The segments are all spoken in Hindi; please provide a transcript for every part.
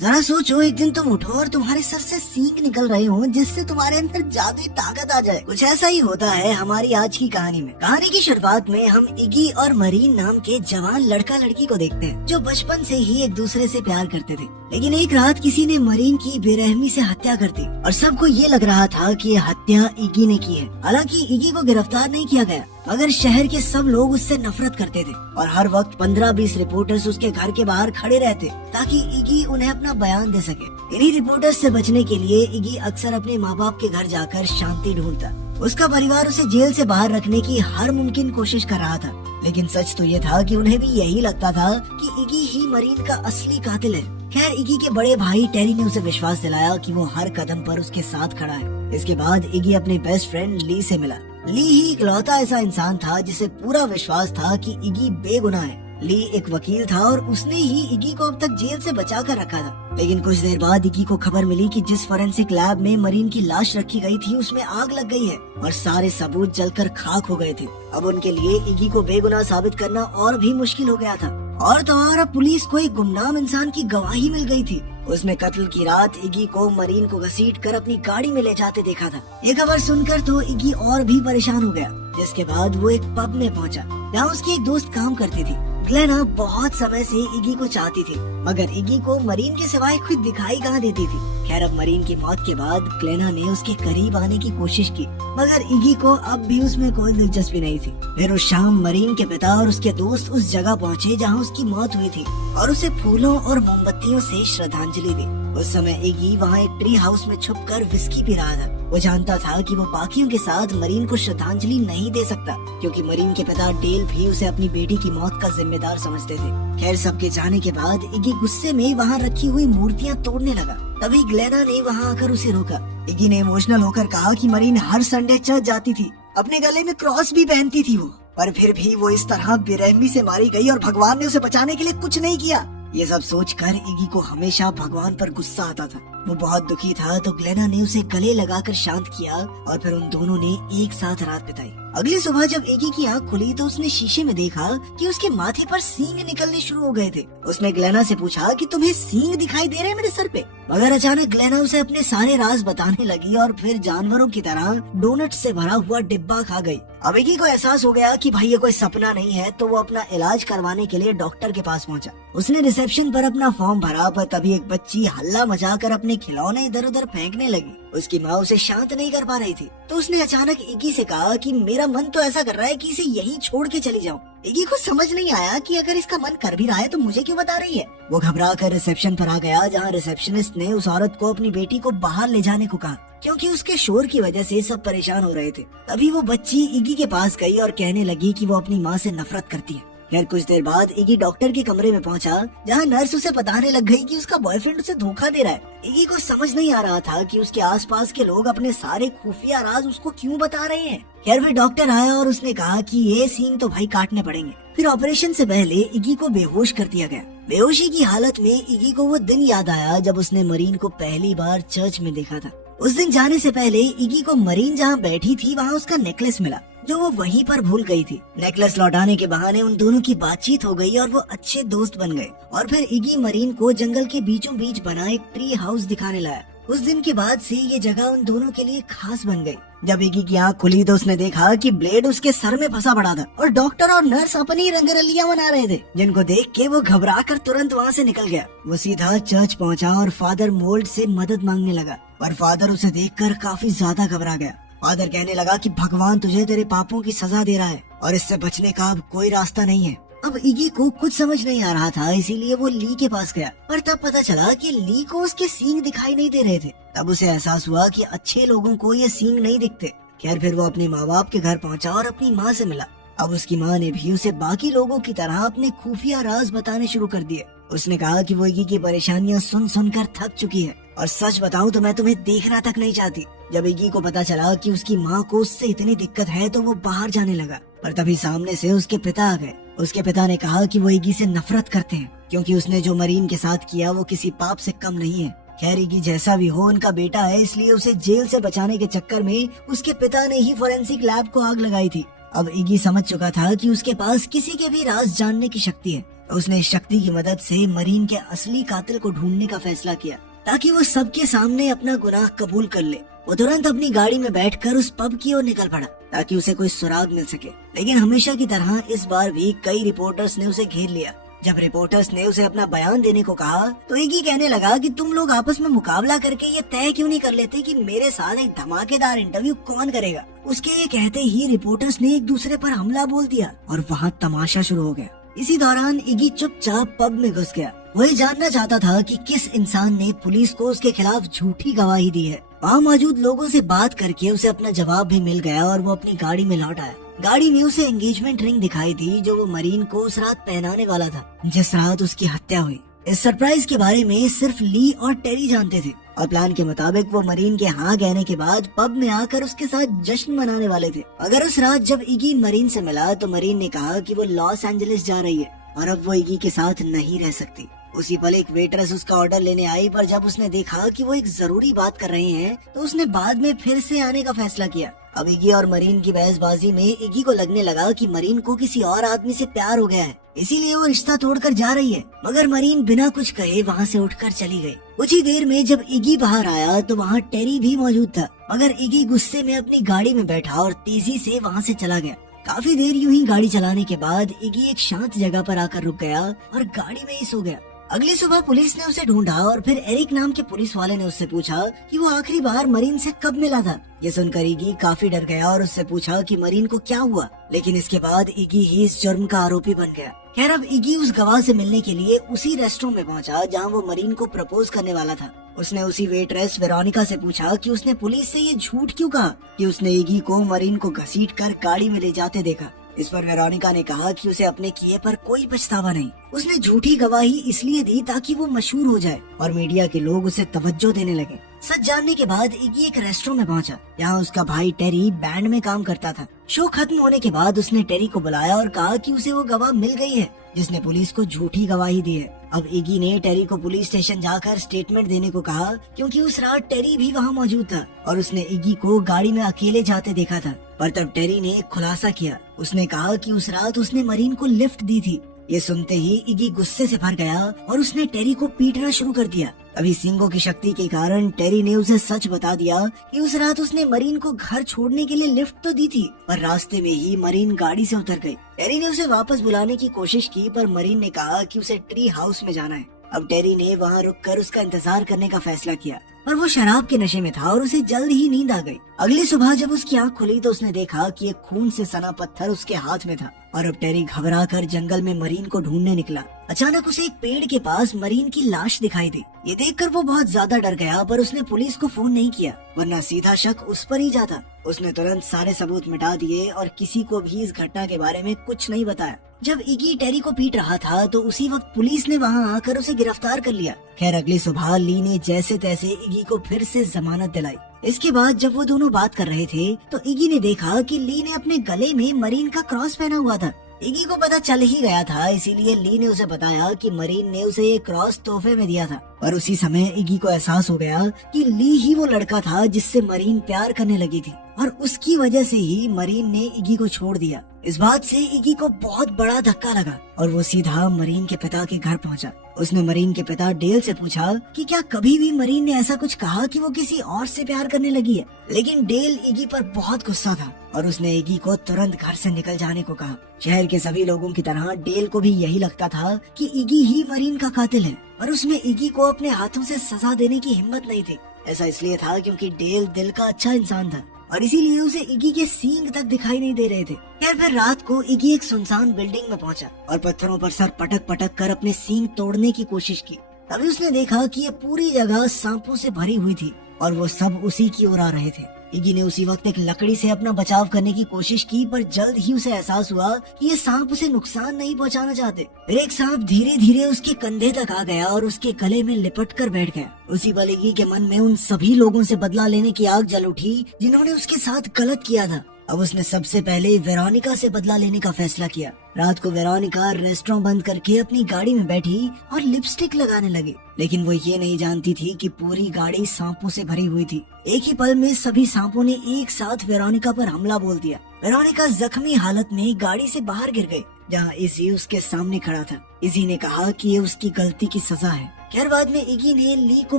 जरा सोचो, एक दिन तुम उठो और तुम्हारे सर से सींग निकल रहे हो जिससे तुम्हारे अंदर जादुई ताकत आ जाए। कुछ ऐसा ही होता है हमारी आज की कहानी में। कहानी की शुरुआत में हम इगी और मरीन नाम के जवान लड़का लड़की को देखते हैं जो बचपन से ही एक दूसरे से प्यार करते थे। लेकिन एक रात किसी ने मरीन की बेरहमी से हत्या कर दी और सबको ये लग रहा था कि ये हत्या इगी ने की है। हालांकि इगी को गिरफ्तार नहीं किया गया, मगर शहर के सब लोग उससे नफरत करते थे और हर वक्त 15-20 रिपोर्टर्स उसके घर के बाहर खड़े रहते ताकि इगी उन्हें अपना बयान दे सके। इन्हीं रिपोर्टर्स से बचने के लिए इगी अक्सर अपने माँ बाप के घर जाकर शांति ढूंढता। उसका परिवार उसे जेल से बाहर रखने की हर मुमकिन कोशिश कर रहा था, लेकिन सच तो ये था कि उन्हें भी यही लगता था कि इगी ही मरीन का असली कातिल है। खैर, इगी के बड़े भाई टेरी ने उसे विश्वास दिलाया कि वो हर कदम पर उसके साथ खड़ा है। इसके बाद इगी अपने बेस्ट फ्रेंड ली से मिला। ली ही इकलौता ऐसा इंसान था जिसे पूरा विश्वास था कि इगी बेगुनाह है। ली एक वकील था और उसने ही इगी को अब तक जेल से बचा कर रखा था। लेकिन कुछ देर बाद इगी को खबर मिली कि जिस फोरेंसिक लैब में मरीन की लाश रखी गई थी उसमें आग लग गई है और सारे सबूत जलकर खाक हो गए थे। अब उनके लिए इगी को बेगुनाह साबित करना और भी मुश्किल हो गया था। और तो और अब पुलिस को एक गुमनाम इंसान की गवाही मिल गई थी। उसने कत्ल की रात इगी को मरीन को घसीट कर अपनी गाड़ी में ले जाते देखा था। ये खबर सुनकर तो इगी और भी परेशान हो गया, जिसके बाद वो एक पब में पहुंचा जहाँ उसकी एक दोस्त काम करती थी। ग्लेना बहुत समय से इगी को चाहती थी, मगर इगी को मरीन के सिवाय खुद दिखाई कहाँ देती थी। खैर, अब मरीन की मौत के बाद ग्लेना ने उसके करीब आने की कोशिश की, मगर इगी को अब भी उसमें कोई दिलचस्पी नहीं थी। फिर उस शाम मरीन के पिता और उसके दोस्त उस जगह पहुँचे जहाँ उसकी मौत हुई थी और उसे फूलों और मोमबत्तियों से श्रद्धांजलि दी। उस समय इगी वहाँ एक ट्री हाउस में छुपकर विस्की पी रहा था। वो जानता था कि वो बाकियों के साथ मरीन को श्रद्धांजलि नहीं दे सकता, क्योंकि मरीन के पिता डेल भी उसे अपनी बेटी की मौत का जिम्मेदार समझते थे। खैर, सबके जाने के बाद इगी गुस्से में वहाँ रखी हुई मूर्तियाँ तोड़ने लगा। तभी ग्लेना ने वहाँ आकर उसे रोका। इगी ने इमोशनल होकर कहा कि मरीन हर संडे चर्च जाती थी, अपने गले में क्रॉस भी पहनती थी वो, पर फिर भी वो इस तरह बेरहमी से मारी गई और भगवान ने उसे बचाने के लिए कुछ नहीं किया। ये सब सोचकर इगी को हमेशा भगवान पर गुस्सा आता था। वो बहुत दुखी था, तो ग्लेना ने उसे गले लगाकर शांत किया और फिर उन दोनों ने एक साथ रात बिताई। अगली सुबह जब इगी की आंख खुली तो उसने शीशे में देखा कि उसके माथे पर सींग निकलने शुरू हो गए थे। उसने ग्लेना से पूछा कि तुम्हें सींग दिखाई दे रहे हैं मेरे सर पे? मगर अचानक ग्लेना उसे अपने सारे राज बताने लगी और फिर जानवरों की तरह डोनट से भरा हुआ डिब्बा खा गई। अब इगी को एहसास हो गया कि भाई ये कोई सपना नहीं है, तो वो अपना इलाज करवाने के लिए डॉक्टर के पास पहुंचा। उसने रिसेप्शन पर अपना फॉर्म भरा, पर तभी एक बच्ची हल्ला मचाकर अपने खिलौने इधर उधर फेंकने लगी। उसकी माँ उसे शांत नहीं कर पा रही थी, तो उसने अचानक इगी से कहा कि मेरा मन तो ऐसा कर रहा है कि इसे यहीं छोड़ के चली जाऊं। इगी को समझ नहीं आया कि अगर इसका मन कर भी रहा है तो मुझे क्यों बता रही है। वो घबरा कर रिसेप्शन पर आ गया, जहाँ रिसेप्शनिस्ट ने उस औरत को अपनी बेटी को बाहर ले जाने को कहा, क्योंकि उसके शोर की वजह से सब परेशान हो रहे थे। तभी वो बच्ची इगी के पास गई और कहने लगी कि वो अपनी माँ से नफरत करती है। खैर, कुछ देर बाद इगी डॉक्टर के कमरे में पहुंचा, जहां नर्स उसे बताने लग गई कि उसका बॉयफ्रेंड उसे धोखा दे रहा है। इगी को समझ नहीं आ रहा था कि उसके आसपास के लोग अपने सारे खुफिया राज उसको क्यों बता रहे हैं। खैर, फिर डॉक्टर आया और उसने कहा कि ये सीन तो भाई काटने पड़ेंगे। फिर ऑपरेशन से पहले इगी को बेहोश कर दिया गया। बेहोशी की हालत में इगी को वो दिन याद आया जब उसने मरीन को पहली बार चर्च में देखा था। उस दिन जाने से पहले इगी को मरीन जहाँ बैठी थी वहाँ उसका नेकलेस मिला, जो वो वहीं पर भूल गई थी। नेकलेस लौटाने के बहाने उन दोनों की बातचीत हो गई और वो अच्छे दोस्त बन गए। और फिर इगी मरीन को जंगल के बीचों बीच बना एक ट्री हाउस दिखाने लाया। उस दिन के बाद से ये जगह उन दोनों के लिए खास बन गई। जब इगी की आँख खुली तो उसने देखा कि ब्लेड उसके सर में फंसा पड़ा था और डॉक्टर और नर्स अपनी रंगरलियां बना रहे थे, जिनको देख के वो घबरा कर तुरंत वहाँ से निकल गया। वो सीधा चर्च पहुँचा और फादर मोल्ड से मदद मांगने लगा, पर फादर उसे देखकर काफी ज्यादा घबरा गया। फादर कहने लगा कि भगवान तुझे तेरे पापों की सजा दे रहा है और इससे बचने का अब कोई रास्ता नहीं है। अब इगी को कुछ समझ नहीं आ रहा था, इसीलिए वो ली के पास गया, पर तब पता चला कि ली को उसके सींग दिखाई नहीं दे रहे थे। तब उसे एहसास हुआ कि अच्छे लोगों को ये सींग नहीं दिखते। खैर, फिर वो अपने माँ बाप के घर पहुँचा और अपनी माँ से मिला। अब उसकी माँ ने भी उसे बाकी लोगों की तरह अपने खुफिया राज बताने शुरू कर दिए। उसने कहा कि वो इगी की परेशानियां सुन सुनकर थक चुकी है और सच बताऊं तो मैं तुम्हें देखना तक नहीं चाहती। जब इगी को पता चला कि उसकी माँ को उससे इतनी दिक्कत है तो वो बाहर जाने लगा, पर तभी सामने से उसके पिता आ गए। उसके पिता ने कहा कि वो इगी से नफरत करते हैं, क्योंकि उसने जो मरीन के साथ किया वो किसी पाप से कम नहीं है। खैर, इगी जैसा भी हो उनका बेटा है, इसलिए उसे जेल से बचाने के चक्कर में उसके पिता ने ही फोरेंसिक लैब को आग लगाई थी। अब इगी समझ चुका था कि उसके पास किसी के भी राज जानने की शक्ति है तो उसने इस शक्ति की मदद से मरीन के असली कातिल को ढूंढने का फैसला किया ताकि वो सबके सामने अपना गुनाह कबूल कर ले। वो तुरंत अपनी गाड़ी में बैठकर उस पब की ओर निकल पड़ा ताकि उसे कोई सुराग मिल सके, लेकिन हमेशा की तरह इस बार भी कई रिपोर्टर्स ने उसे घेर लिया। जब रिपोर्टर्स ने उसे अपना बयान देने को कहा तो इगी कहने लगा कि तुम लोग आपस में मुकाबला करके ये तय क्यों नहीं कर लेते कि मेरे साथ एक धमाकेदार इंटरव्यू कौन करेगा। उसके ये कहते ही रिपोर्टर्स ने एक दूसरे पर हमला बोल दिया और वहाँ तमाशा शुरू हो गया। इसी दौरान इगी चुपचाप पब में घुस गया। वही जानना चाहता था कि किस इंसान ने पुलिस को उसके खिलाफ झूठी गवाही दी है। वहाँ मौजूद लोगों से बात करके उसे अपना जवाब भी मिल गया और वो अपनी गाड़ी में लौट आया। गाड़ी में उसे एंगेजमेंट रिंग दिखाई दी जो वो मरीन को उस रात पहनाने वाला था जिस रात उसकी हत्या हुई। इस सरप्राइज के बारे में सिर्फ ली और टेरी जानते थे और प्लान के मुताबिक वो मरीन के हाँ कहने के बाद पब में आकर उसके साथ जश्न मनाने वाले थे। अगर उस रात जब इगी मरीन से मिला तो मरीन ने कहा कि वो लॉस एंजलिस जा रही है और अब वो इगी के साथ नहीं रह सकती। उसी पल एक वेटरेस उसका ऑर्डर लेने आई, पर जब उसने देखा कि वो एक जरूरी बात कर रहे हैं तो उसने बाद में फिर से आने का फैसला किया। अब इगी और मरीन की बहसबाजी में इगी को लगने लगा कि मरीन को किसी और आदमी से प्यार हो गया है, इसीलिए वो रिश्ता तोड़कर जा रही है। मगर मरीन बिना कुछ कहे वहाँ से उठकर चली गई। कुछ ही देर में जब इगी बाहर आया तो वहाँ टेरी भी मौजूद था, मगर इगी गुस्से में अपनी गाड़ी में बैठा और तेजी से वहाँ से चला गया। काफी देर यूं ही गाड़ी चलाने के बाद इगी एक शांत जगह पर आकर रुक गया और गाड़ी में ही सो गया। अगली सुबह पुलिस ने उसे ढूंढा और फिर एरिक नाम के पुलिस वाले ने उससे पूछा कि वो आखिरी बार मरीन से कब मिला था। ये सुनकर इगी काफी डर गया और उससे पूछा कि मरीन को क्या हुआ, लेकिन इसके बाद इगी ही इस जुर्म का आरोपी बन गया। खैर अब इगी उस गवाह से मिलने के लिए उसी रेस्टोरेंट में पहुंचा जहां वो मरीन को प्रपोज करने वाला था। उसने उसी वेटरेस वेरोनिका से पूछा कि उसने पुलिस से ये झूठ क्यों कहा कि उसने इगी को मरीन को घसीटकर गाड़ी में ले जाते देखा। इस पर वेरोनिका ने कहा कि उसे अपने किए पर कोई पछतावा नहीं। उसने झूठी गवाही इसलिए दी ताकि वो मशहूर हो जाए और मीडिया के लोग उसे तवज्जो देने लगे। सच जानने के बाद इगी एक रेस्टोरेंट में पहुंचा। यहाँ उसका भाई टेरी बैंड में काम करता था। शो खत्म होने के बाद उसने टेरी को बुलाया और कहा कि उसे वो गवाह मिल गई है जिसने पुलिस को झूठी गवाही दी है। अब इगी ने टेरी को पुलिस स्टेशन जाकर स्टेटमेंट देने को कहा क्योंकि उस रात टेरी भी वहाँ मौजूद था और उसने इगी को गाड़ी में अकेले जाते देखा था। पर तब टेरी ने एक खुलासा किया। उसने कहा कि उस रात उसने मरीन को लिफ्ट दी थी। ये सुनते ही इगी गुस्से से भर गया और उसने टेरी को पीटना शुरू कर दिया। अभी सींगों की शक्ति के कारण टेरी ने उसे सच बता दिया कि उस रात उसने मरीन को घर छोड़ने के लिए लिफ्ट तो दी थी, पर रास्ते में ही मरीन गाड़ी से उतर गई। टेरी ने उसे वापस बुलाने की कोशिश की, पर मरीन ने कहा कि उसे ट्री हाउस में जाना है। अब टेरी ने वहाँ रुककर उसका इंतजार करने का फैसला किया, पर वो शराब के नशे में था और उसे जल्द ही नींद आ गई। अगली सुबह जब उसकी आंख खुली तो उसने देखा कि एक खून से सना पत्थर उसके हाथ में था और अब टेरी घबराकर जंगल में मरीन को ढूंढने निकला। अचानक उसे एक पेड़ के पास मरीन की लाश दिखाई दी। ये देखकर वो बहुत ज्यादा डर गया, पर उसने पुलिस को फोन नहीं किया वरना सीधा शक उस पर ही जाता। उसने तुरंत सारे सबूत मिटा दिए और किसी को भी इस घटना के बारे में कुछ नहीं बताया। जब इगी टेरी को पीट रहा था तो उसी वक्त पुलिस ने वहाँ आकर उसे गिरफ्तार कर लिया। खैर अगली सुबह ली ने जैसे तैसे इगी को फिर से जमानत दिलाई। इसके बाद जब वो दोनों बात कर रहे थे तो इगी ने देखा कि ली ने अपने गले में मरीन का क्रॉस पहना हुआ था। इगी को पता चल ही गया था, इसीलिए ली ने उसे बताया कि मरीन ने उसे ये क्रॉस तोहफे में दिया था। पर उसी समय इगी को एहसास हो गया कि ली ही वो लड़का था जिससे मरीन प्यार करने लगी थी और उसकी वजह से ही मरीन ने इगी को छोड़ दिया। इस बात से इगी को बहुत बड़ा धक्का लगा और वो सीधा मरीन के पिता के घर पहुंचा। उसने मरीन के पिता डेल से पूछा कि क्या कभी भी मरीन ने ऐसा कुछ कहा कि वो किसी और से प्यार करने लगी है, लेकिन डेल इगी पर बहुत गुस्सा था और उसने इगी को तुरंत घर से निकल जाने को कहा। शहर के सभी लोगों की तरह डेल को भी यही लगता था कि इगी ही मरीन का कातिल है और उसमें इगी को अपने हाथों से सजा देने की हिम्मत नहीं थी। ऐसा इसलिए था क्योंकि डेल दिल का अच्छा इंसान था और इसीलिए उसे इगी के सींग तक दिखाई नहीं दे रहे थे। खैर फिर रात को इगी एक सुनसान बिल्डिंग में पहुंचा और पत्थरों पर सर पटक पटक कर अपने सींग तोड़ने की कोशिश की। तभी उसने देखा कि ये पूरी जगह सांपों से भरी हुई थी और वो सब उसी की ओर आ रहे थे। इगी ने उसी वक्त एक लकड़ी से अपना बचाव करने की कोशिश की, पर जल्द ही उसे एहसास हुआ कि ये सांप उसे नुकसान नहीं पहुंचाना चाहते। फिर एक सांप धीरे धीरे उसके कंधे तक आ गया और उसके गले में लिपट कर बैठ गया। उसी पल इगी के मन में उन सभी लोगों से बदला लेने की आग जल उठी जिन्होंने उसके साथ गलत किया था। अब उसने सबसे पहले वेरोनिका से बदला लेने का फैसला किया। रात को वेरोनिका रेस्टोरेंट बंद करके अपनी गाड़ी में बैठी और लिपस्टिक लगाने लगी, लेकिन वो ये नहीं जानती थी कि पूरी गाड़ी सांपों से भरी हुई थी। एक ही पल में सभी सांपों ने एक साथ वेरोनिका पर हमला बोल दिया। वेरोनिका जख्मी हालत में गाड़ी से बाहर गिर गई। जहाँ इजी उसके सामने खड़ा था। इजी ने कहा कि ये उसकी गलती की सजा है। खैर बाद में इगी ने ली को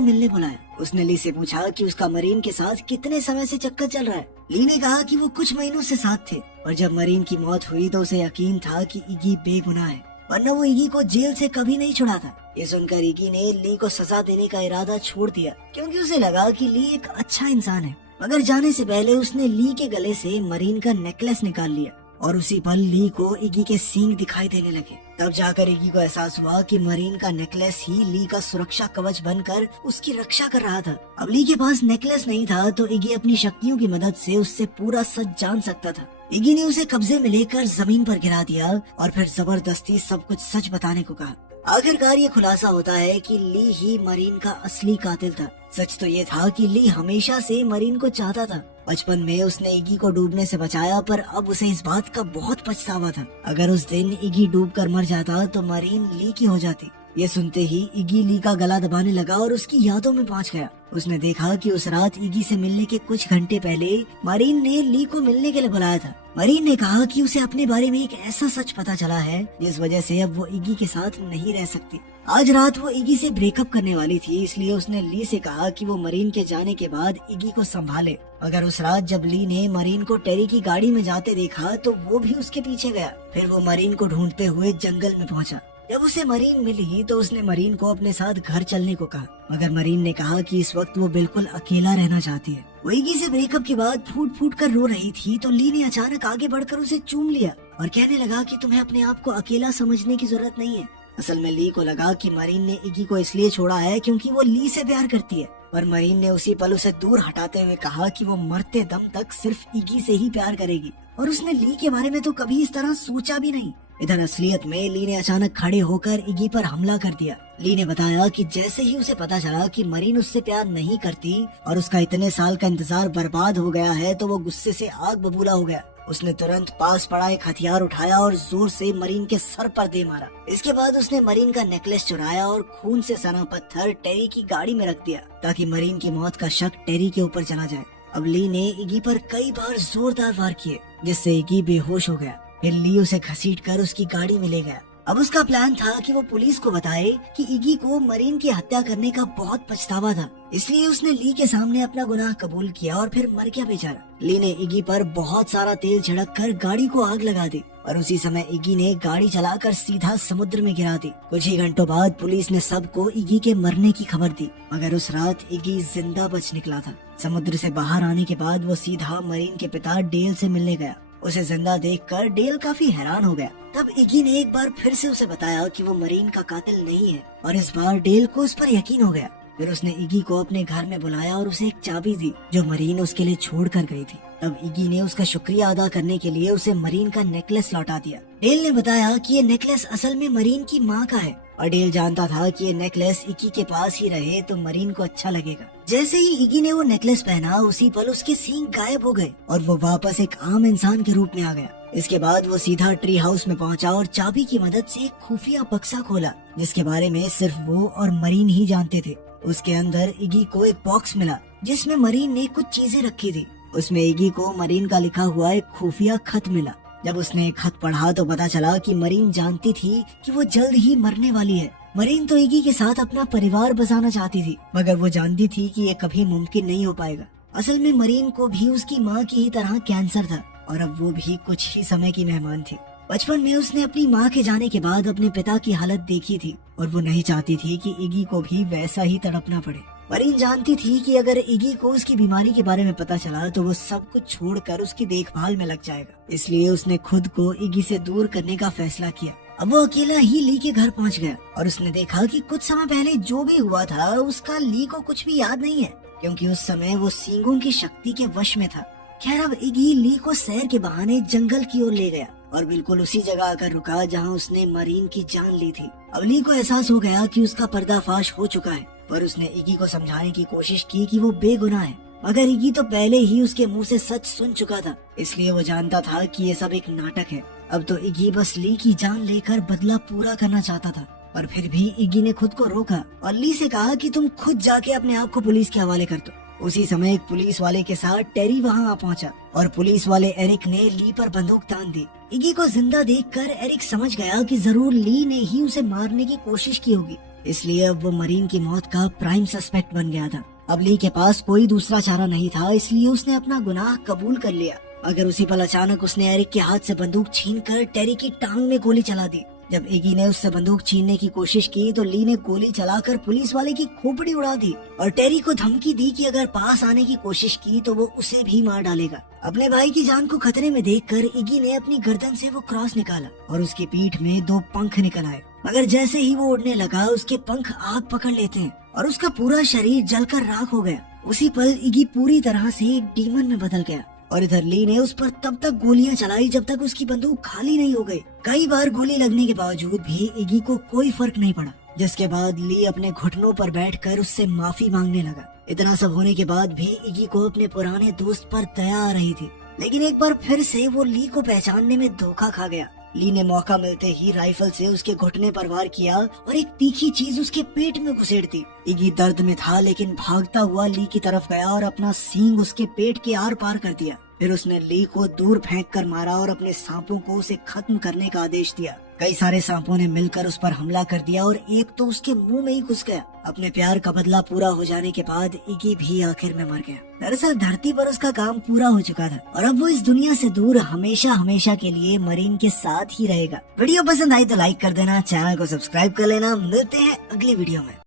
मिलने बुलाया। उसने ली से पूछा कि उसका मरीन के साथ कितने समय से चक्कर चल रहा है। ली ने कहा कि वो कुछ महीनों से साथ थे और जब मरीन की मौत हुई तो उसे यकीन था कि इगी बेगुनाह है, वरना वो इगी को जेल से कभी नहीं छुड़ा था। ये सुनकर इगी ने ली को सजा देने का इरादा छोड़ दिया क्योंकि उसे लगा कि ली एक अच्छा इंसान है। मगर जाने से पहले उसने ली के गले से मरीन का नेकलेस निकाल लिया और उसी पल ली को इगी के सींग दिखाई देने लगे। तब जाकर इगी को एहसास हुआ कि मरीन का नेकलेस ही ली का सुरक्षा कवच बनकर उसकी रक्षा कर रहा था। अब ली के पास नेकलेस नहीं था तो इगी अपनी शक्तियों की मदद से उससे पूरा सच जान सकता था। इगी ने उसे कब्जे में लेकर जमीन पर गिरा दिया और फिर जबरदस्ती सब कुछ सच बताने को कहा। आखिरकार ये खुलासा होता है कि ली ही मरीन का असली कातिल था। सच तो ये था कि ली हमेशा से मरीन को चाहता था। बचपन में उसने इगी को डूबने से बचाया पर अब उसे इस बात का बहुत पछतावा था। अगर उस दिन इगी डूबकर मर जाता तो मरीन ली की हो जाती। ये सुनते ही इगी ली का गला दबाने लगा और उसकी यादों में पहुंच गया। उसने देखा कि उस रात इगी से मिलने के कुछ घंटे पहले मरीन ने ली को मिलने के लिए बुलाया था। मरीन ने कहा कि उसे अपने बारे में एक ऐसा सच पता चला है जिस वजह से अब वो इगी के साथ नहीं रह सकती। आज रात वो इगी से ब्रेकअप करने वाली थी, इसलिए उसने ली से कहा कि वो मरीन के जाने के बाद इगी को संभाले। मगर उस रात जब ली ने मरीन को टेरी की गाड़ी में जाते देखा तो वो भी उसके पीछे गया। फिर वो मरीन को ढूंढते हुए जंगल में पहुंचा। जब उसे मरीन मिली तो उसने मरीन को अपने साथ घर चलने को कहा, मगर मरीन ने कहा कि इस वक्त वो बिल्कुल अकेला रहना चाहती है। वो इगी से ब्रेकअप के बाद फूट फूट कर रो रही थी तो ली ने अचानक आगे बढ़कर उसे चूम लिया और कहने लगा कि तुम्हें अपने आप को अकेला समझने की जरूरत नहीं है। असल में ली को लगा कि मरीन ने इगी को इसलिए छोड़ा है क्योंकि वो ली से प्यार करती है, पर मरीन ने उसी पल उसे दूर हटाते हुए कहा कि वो मरते दम तक सिर्फ इगी से ही प्यार करेगी और उसने ली के बारे में तो कभी इस तरह सोचा भी नहीं। इधर असलियत में ली ने अचानक खड़े होकर इगी पर हमला कर दिया। ली ने बताया कि जैसे ही उसे पता चला कि मरीन उससे प्यार नहीं करती और उसका इतने साल का इंतजार बर्बाद हो गया है तो वो गुस्से से आग बबूला हो गया। उसने तुरंत पास पड़ा एक हथियार उठाया और जोर से मरीन के सर पर दे मारा। इसके बाद उसने मरीन का नेकलेस चुराया और खून से सना पत्थर टेरी की गाड़ी में रख दिया ताकि मरीन की मौत का शक टेरी के ऊपर चला जाए। अब ली ने इगी पर कई बार जोरदार वार किए जिससे इगी बेहोश हो गया। फिर ली उसे घसीटकर उसकी गाड़ी में ले गया। अब उसका प्लान था कि वो पुलिस को बताए कि इगी को मरीन की हत्या करने का बहुत पछतावा था, इसलिए उसने ली के सामने अपना गुनाह कबूल किया और फिर मर गया बेचारा। ली ने इगी पर बहुत सारा तेल छिड़क कर गाड़ी को आग लगा दी और उसी समय इगी ने गाड़ी चलाकर सीधा समुद्र में गिरा दी। कुछ ही घंटों बाद पुलिस ने सबको इगी के मरने की खबर दी, मगर उस रात इगी जिंदा बच निकला था। समुद्र से बाहर आने के बाद वो सीधा मरीन के पिता डेल से मिलने गया। उसे जिंदा देखकर डेल काफी हैरान हो गया। तब इगी ने एक बार फिर से उसे बताया कि वो मरीन का कातिल नहीं है और इस बार डेल को उस पर यकीन हो गया। फिर उसने इगी को अपने घर में बुलाया और उसे एक चाबी दी जो मरीन उसके लिए छोड़ कर गई थी। तब इगी ने उसका शुक्रिया अदा करने के लिए उसे मरीन का नेकलेस लौटा दिया। डेल ने बताया कि ये नेकलेस असल में मरीन की माँ का है और डेल जानता था कि ये नेकलेस इगी के पास ही रहे तो मरीन को अच्छा लगेगा। जैसे ही इगी ने वो नेकलेस पहना उसी पल उसके सींग गायब हो गए और वो वापस एक आम इंसान के रूप में आ गया। इसके बाद वो सीधा ट्री हाउस में पहुंचा और चाबी की मदद से एक खुफिया बक्सा खोला जिसके बारे में सिर्फ वो और मरीन ही जानते थे। उसके अंदर इगी को एक बॉक्स मिला जिसमें मरीन ने कुछ चीजें रखी थी। उसमें इगी को मरीन का लिखा हुआ एक खुफिया खत मिला। जब उसने एक खत पढ़ा तो पता चला कि मरीन जानती थी कि वो जल्द ही मरने वाली है। मरीन तो इगी के साथ अपना परिवार बसाना चाहती थी, मगर वो जानती थी कि ये कभी मुमकिन नहीं हो पाएगा। असल में मरीन को भी उसकी माँ की ही तरह कैंसर था और अब वो भी कुछ ही समय की मेहमान थी। बचपन में उसने अपनी माँ के जाने के बाद अपने पिता की हालत देखी थी और वो नहीं चाहती थी कि इगी को भी वैसा ही तड़पना पड़े। मरीन जानती थी कि अगर इगी को उसकी बीमारी के बारे में पता चला तो वो सब कुछ छोड़कर उसकी देखभाल में लग जाएगा, इसलिए उसने खुद को इगी से दूर करने का फैसला किया। अब वो अकेला ही ली के घर पहुंच गया और उसने देखा कि कुछ समय पहले जो भी हुआ था उसका ली को कुछ भी याद नहीं है क्योंकि उस समय वो सींगों की शक्ति के वश में था। खैर अब इगी ली को सैर के बहाने जंगल की ओर ले गया और बिल्कुल उसी जगह आकर रुका जहाँ उसने मरीन की जान ली थी। अब ली को एहसास हो गया कि उसका पर्दाफाश हो चुका है, पर उसने इगी को समझाने की कोशिश की कि वो बेगुनाह है, मगर इगी तो पहले ही उसके मुंह से सच सुन चुका था, इसलिए वो जानता था कि ये सब एक नाटक है। अब तो इगी बस ली की जान लेकर बदला पूरा करना चाहता था, पर फिर भी इगी ने खुद को रोका और ली से कहा कि तुम खुद जाके अपने आप को पुलिस के हवाले कर दो। उसी समय एक पुलिस वाले के साथ टेरी वहाँ आ पहुँचा और पुलिस वाले एरिक ने ली पर बंदूक तान दी। इगी को जिंदा देखकर एरिक समझ गया कि जरूर ली ने ही उसे मारने की कोशिश की होगी, इसलिए अब वो मरीन की मौत का प्राइम सस्पेक्ट बन गया था। अब ली के पास कोई दूसरा चारा नहीं था, इसलिए उसने अपना गुनाह कबूल कर लिया। मगर उसी पल अचानक उसने एरिक के हाथ से बंदूक छीनकर टेरी की टांग में गोली चला दी। जब इगी ने उससे बंदूक छीनने की कोशिश की तो ली ने गोली चलाकर पुलिस वाले की खोपड़ी उड़ा दी और टेरी को धमकी दी कि अगर पास आने की कोशिश की तो वो उसे भी मार डालेगा। अपने भाई की जान को खतरे में देखकर इगी ने अपनी गर्दन से वो क्रॉस निकाला और उसकी पीठ में 2 पंख निकल आए। मगर जैसे ही वो उड़ने लगा उसके पंख आग पकड़ लेते हैं और उसका पूरा शरीर जलकर राख हो गया। उसी पल इगी पूरी तरह से एक डीमन में बदल गया और इधर ली ने उस पर तब तक गोलियां चलाई जब तक उसकी बंदूक खाली नहीं हो गई। कई बार गोली लगने के बावजूद भी इगी को कोई फर्क नहीं पड़ा, जिसके बाद ली अपने घुटनों पर बैठकर उससे माफी मांगने लगा। इतना सब होने के बाद भी इगी को अपने पुराने दोस्त पर दया आ रही थी, लेकिन एक बार फिर से वो ली को पहचानने में धोखा खा गया। ली ने मौका मिलते ही राइफल से उसके घुटने पर वार किया और एक तीखी चीज उसके पेट में घुसेड़ दी। इगी दर्द में था लेकिन भागता हुआ ली की तरफ गया और अपना सींग उसके पेट के आर पार कर दिया। फिर उसने ली को दूर फेंककर मारा और अपने सांपों को उसे खत्म करने का आदेश दिया। कई सारे सांपों ने मिलकर उस पर हमला कर दिया और एक तो उसके मुंह में ही घुस गया। अपने प्यार का बदला पूरा हो जाने के बाद इगी भी आखिर में मर गया। दरअसल धरती पर उसका काम पूरा हो चुका था और अब वो इस दुनिया से दूर हमेशा हमेशा के लिए मरीन के साथ ही रहेगा। वीडियो पसंद आई तो लाइक कर देना, चैनल को सब्सक्राइब कर लेना। मिलते हैं अगली वीडियो में।